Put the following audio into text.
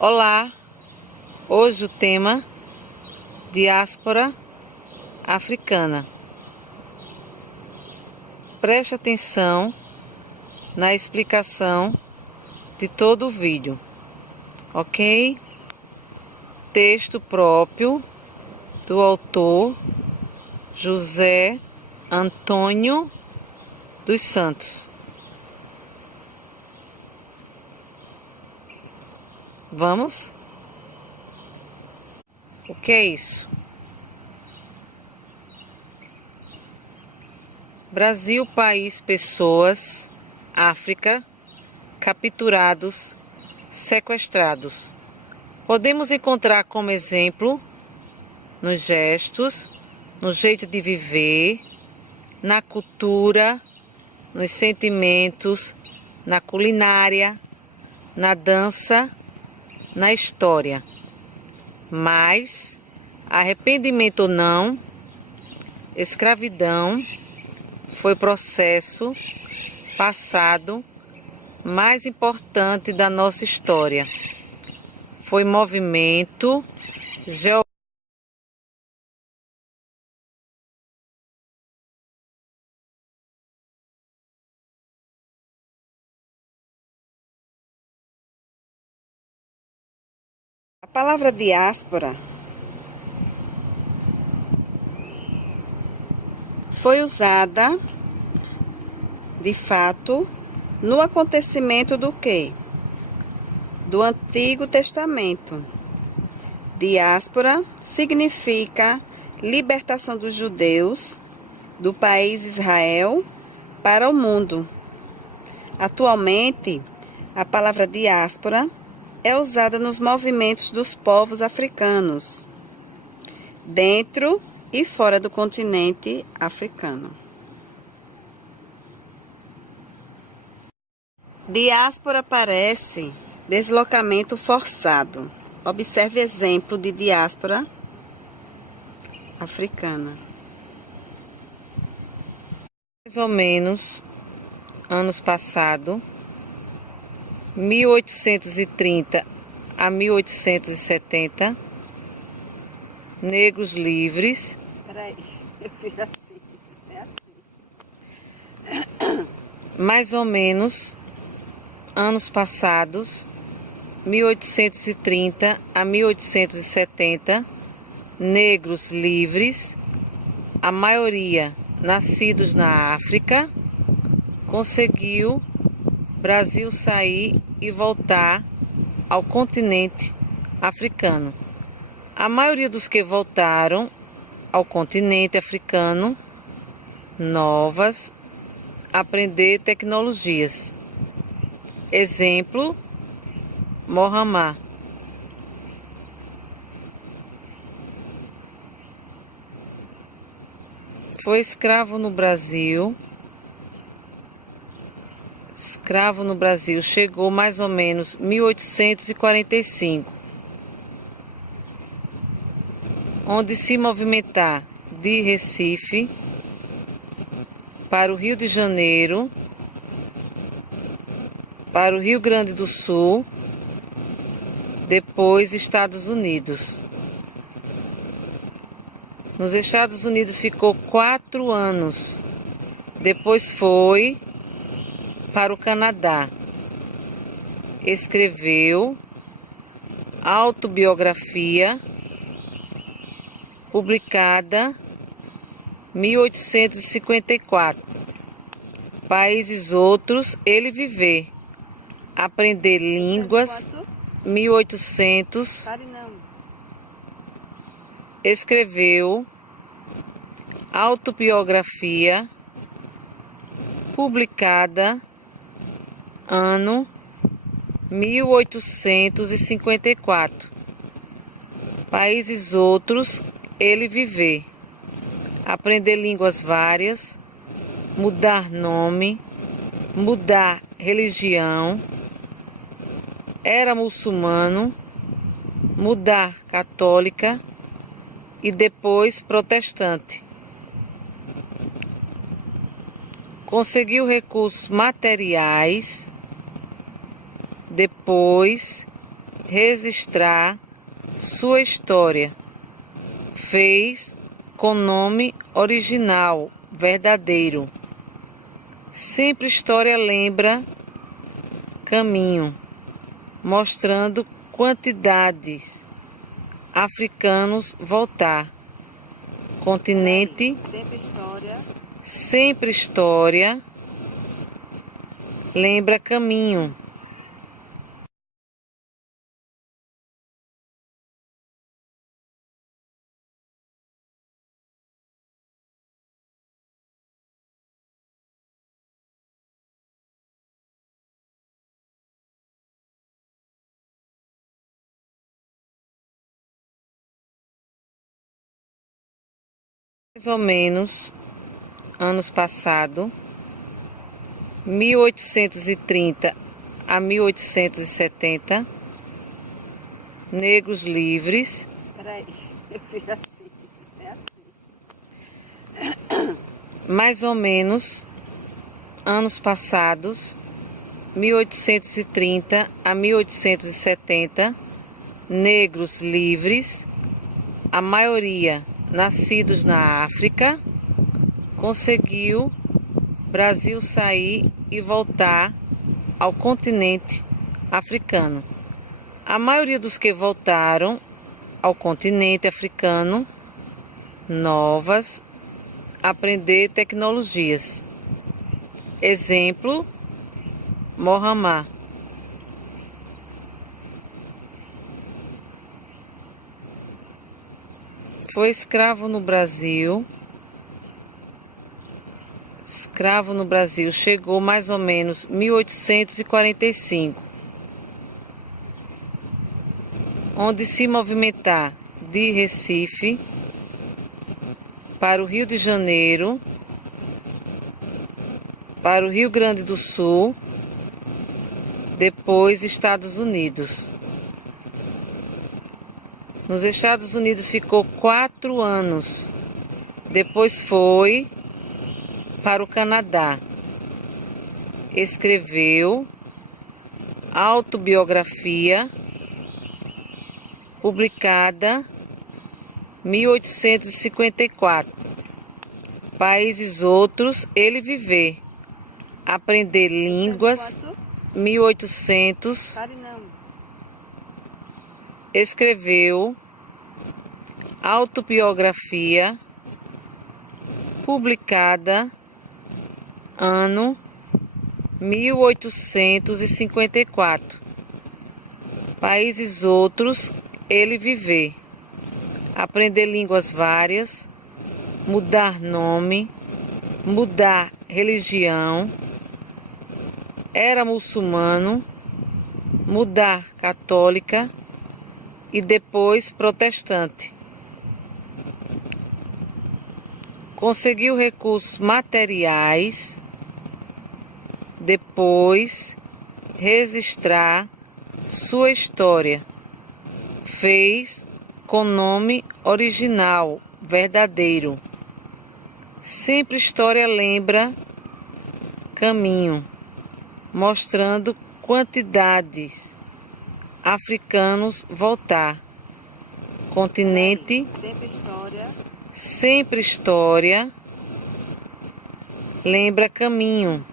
Olá, hoje o tema diáspora africana. Preste atenção na explicação de todo o vídeo, ok? Texto próprio do autor José Antônio dos Santos. Vamos? O que é isso? Brasil, país, pessoas, África, capturados, sequestrados. Podemos encontrar como exemplo nos gestos, no jeito de viver, na cultura, nos sentimentos, na culinária, na dança, na história. Mas, arrependimento ou não, escravidão foi processo passado mais importante da nossa história. Foi movimento geográfico. A palavra diáspora foi usada, de fato, no acontecimento do quê? Do Antigo Testamento. Diáspora significa libertação dos judeus do país Israel para o mundo. Atualmente, a palavra diáspora é usada nos movimentos dos povos africanos, dentro e fora do continente africano. Diáspora parece deslocamento forçado. Observe exemplo de diáspora africana. Mais ou menos anos passado, 1830 a 1870, negros livres. Peraí, eu fiz assim, Mais ou menos anos passados, 1830 a 1870, negros livres, a maioria nascidos na África, conseguiu Brasil sair e voltar ao continente africano. A maioria dos que voltaram ao continente africano, novas, aprender tecnologias. Exemplo, Mohamed. Foi escravo no Brasil. Chegou mais ou menos 1845, onde se movimentar de Recife para o Rio de Janeiro, para o Rio Grande do Sul, depois Estados Unidos. Nos Estados Unidos ficou 4 anos, depois foi para o Canadá. Escreveu autobiografia, publicada em 1854. Países outros, ele viver. Aprender línguas, 1800. Escreveu autobiografia, publicada ano 1854. Países outros, ele viver. Aprender línguas várias, mudar nome, mudar religião, era muçulmano, mudar católica e depois protestante. Conseguiu recursos materiais, depois registrar sua história. Fez com nome original, verdadeiro. Sempre história lembra caminho, mostrando quantidades. Africanos voltar. Continente. Sempre história lembra caminho. Mais ou menos anos passado, 1830 a 1870, negros livres. Peraí, eu fiz assim, Mais ou menos anos passados, 1830 a 1870, negros livres, a maioria nascidos na África, conseguiu Brasil sair e voltar ao continente africano. A maioria dos que voltaram ao continente africano, novas, aprender tecnologias. Exemplo, Mohammed. Foi escravo no Brasil. Chegou mais ou menos 1845, onde se movimentar de Recife para o Rio de Janeiro, para o Rio Grande do Sul, depois Estados Unidos. Nos Estados Unidos ficou 4 anos. Depois foi para o Canadá. Escreveu autobiografia, publicada em 1854. Países outros, ele viver. Aprender línguas, 1800. Escreveu autobiografia, publicada ano 1854. Países outros, ele viver. Aprender línguas várias, mudar nome, mudar religião, era muçulmano, mudar católica e depois protestante. Conseguiu recursos materiais, depois registrar sua história. Fez com nome original, verdadeiro. Sempre história lembra caminho, mostrando quantidades. Africanos voltar. Continente. Sempre história lembra caminho.